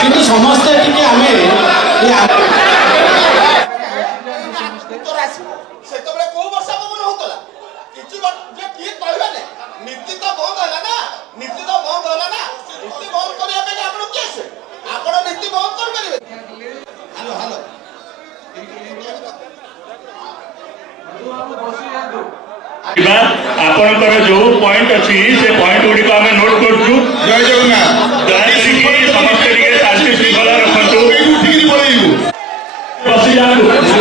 কিন্তু সমস্তে টিকে আমি आपणकर जो पॉइंट अच्छी से पॉइंट गुड़िक आम नोट करूँ। जय जगन्नाथ समस्त शांति श्रृंखला रखु बसी जातु।